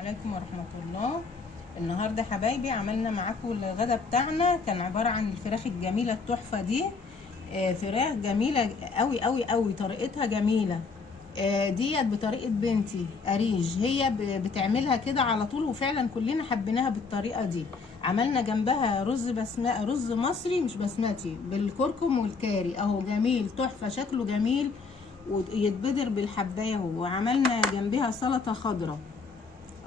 عليكم ورحمة الله. النهاردة حبايبي عملنا معاكم الغدا بتاعنا، كان عبارة عن الفراخ الجميلة التحفة دي. فراخ جميلة قوي قوي قوي، طريقتها جميلة. ديت بطريقة بنتي أريج، هي بتعملها كده على طول، وفعلا كلنا حبيناها بالطريقة دي. عملنا جنبها رز مصري مش بسمتي، بالكركم والكاري اهو، جميل تحفة، شكله جميل ويتبدر بالحباية اهو. وعملنا جنبها سلطة خضراء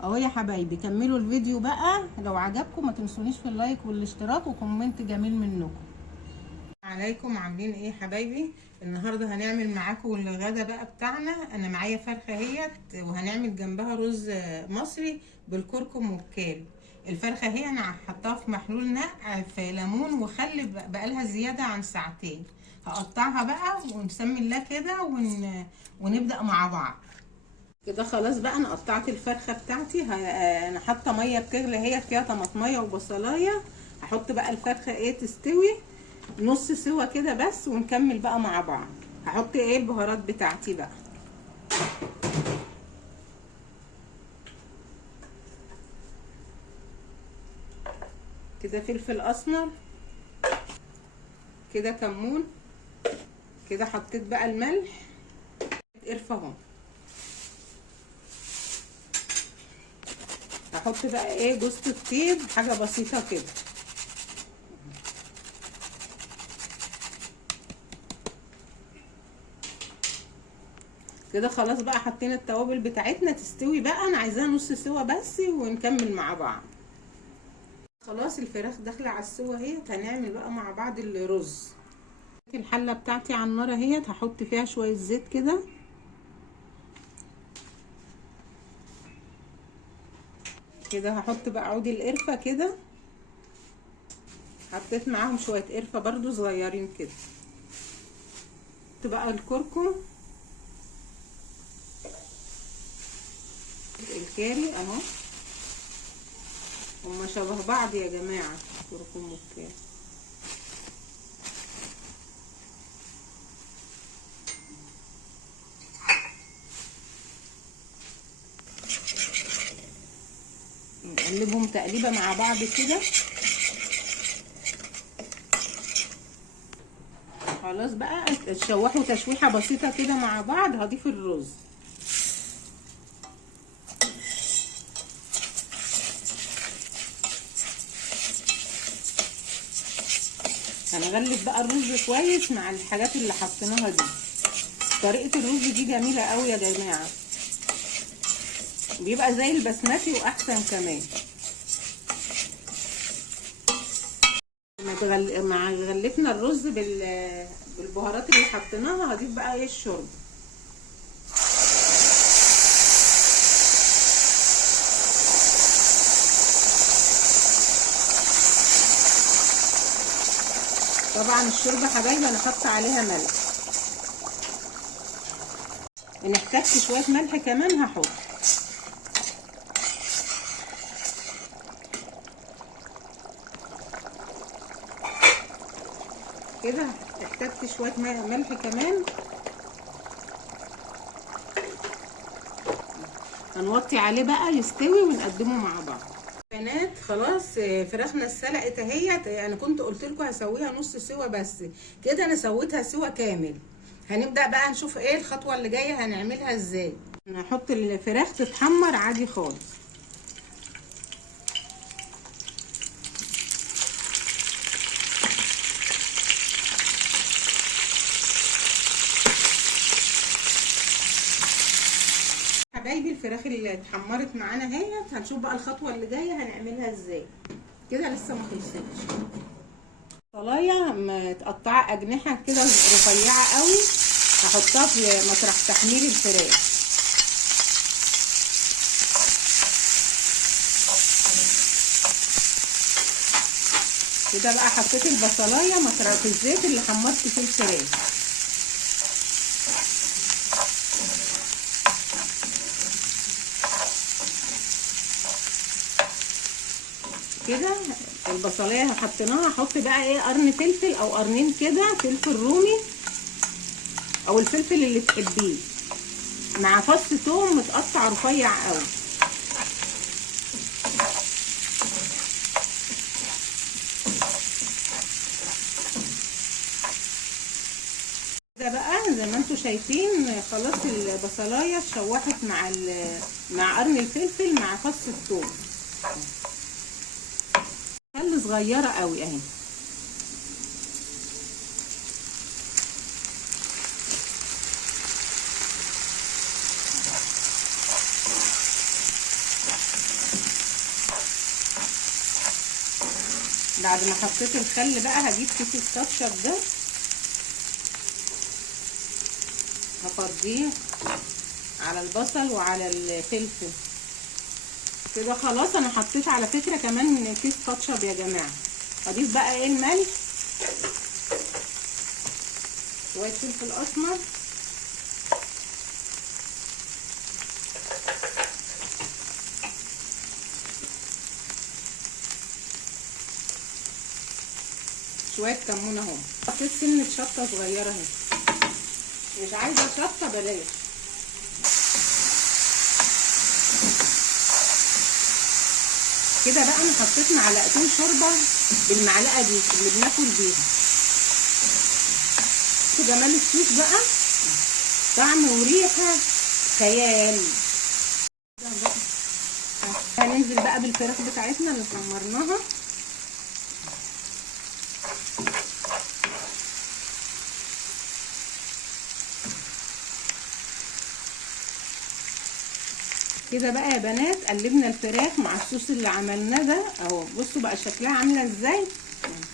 اهو يا حبايبي. كملوا الفيديو بقى، لو عجبكم ما تنسونيش في اللايك والاشتراك وكومنت جميل منكم. عليكم، عاملين ايه حبايبي؟ النهارده هنعمل معاكم الغدا بقى بتاعنا. انا معايا فرخه اهيت، وهنعمل جنبها رز مصري بالكركم والكاري. الفرخه هي انا هحطها في محلول نقع في ليمون وخل، بقالها زياده عن ساعتين. هقطعها بقى ونسمي الله كده ونبدا مع بعض كده. خلاص بقى انا قطعت الفرخه بتاعتي. انا حاطه ميه بتغلي، هي فيها طماطميه وبصلايه. هحط بقى الفرخه تستوي نص سوا كده بس، ونكمل بقى مع بعض. هحط البهارات بتاعتي بقى كده: فلفل اسمر، كده كمون، كده حطيت بقى الملح، قرفه اهو. هحط بقى جوز الطيب، حاجه بسيطه كده. كده خلاص بقى حطينا التوابل بتاعتنا تستوي بقى. انا عايزاها نص سوا بس ونكمل مع بعض. خلاص الفراخ داخله على السوا اهيت، هنعمل بقى مع بعض الرز. الحله بتاعتي على النار اهيت، هحط فيها شويه زيت كده. كده هحط بقى عود القرفه كده، حطيت معاهم شويه قرفه برضو صغيرين كده. بقى الكركم، الكاري اهو، هما شبه بعض يا جماعه، الكركم والكاري. نقلبهم تقليبه مع بعض كده. خلاص بقى اتشوحوا تشويحه بسيطه كده مع بعض. هضيف الرز. هنغلف بقى الرز كويس مع الحاجات اللي حطيناها دي. طريقه الرز دي جميله قوي يا جماعه، بيبقى زي البسمتي واحسن كمان. مع غلفنا الرز بالبهارات اللي حطيناها، هضيف بقى الشرب. طبعا الشوربه حبايبي انا حاطه عليها ملح، ان احتجت شويه ملح كمان هحط. كده احتجت شويه ملح كمان. هنوطي عليه بقى يستوي ونقدمه مع بعض. بنات خلاص فراخنا اتسلقت اهيت. انا كنت قلت لكم هسويها نص سوا بس، كده انا سويتها سوا كامل. هنبدا بقى نشوف الخطوه اللي جايه هنعملها ازاي. انا هحط الفراخ تتحمر عادي خالص. حبايبي الفراخ اللي اتحمرت معانا اهيت، هنشوف بقى الخطوه اللي جايه هنعملها ازاي. كده لسه ما خلصتش. بصلايه متقطعه اجنحه كده رفيعه قوي، هحطها في مطرح تحمير الفراخ. كده بقى حطيت البصلايه مطرح في الزيت اللي حمرت فيه الفراخ. كده البصلايه حطيناها. هحط بقى قرن فلفل او قرنين كده، فلفل رومي او الفلفل اللي تحبيه، مع فص ثوم متقطع رفيع قوي. زي ما انتم شايفين خلاص البصلايه اتشوحت مع قرن الفلفل مع فص الثوم. خل صغيره قوي اهي. بعد ما حطيت الخل بقى هجيب كيس الكاتشب ده هفضيه على البصل وعلى الفلفل كده. خلاص انا حطيت على فكره كمان كيس كاتشب يا جماعه. هضيف بقى ايه الملح، شويه فلفل اسمر، شويه كمون اهو، حطيت سنه شطه صغيره اهي، مش عايزه شطه بلاش. كده بقى انا حطيت معلقتين شوربه بالمعلقه دي اللي بناكل بيها. شوفوا جمال الصوص بقى، طعم وريحه خيال. هننزل بقى بالفراخ بتاعتنا اللي حمرناها. كده بقى يا بنات قلبنا الفراخ مع الصوص اللي عملناه ده اهو. بصوا بقى شكلها عامله ازاي،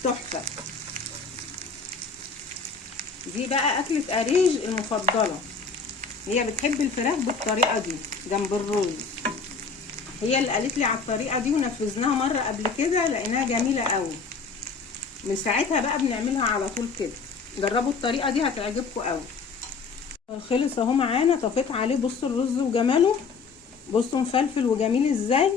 تحفه. دي بقى اكله اريج المفضله، هي بتحب الفراخ بالطريقه دي جنب الرز. هي اللي قالت لي على الطريقه دي ونفذناها مره قبل كده لقيناها جميله قوي، من ساعتها بقى بنعملها على طول كده. جربوا الطريقه دي هتعجبكم قوي. خلص اهو معانا، طفيت عليه. بصوا الرز وجماله، بصوا مفلفل وجميل ازاي.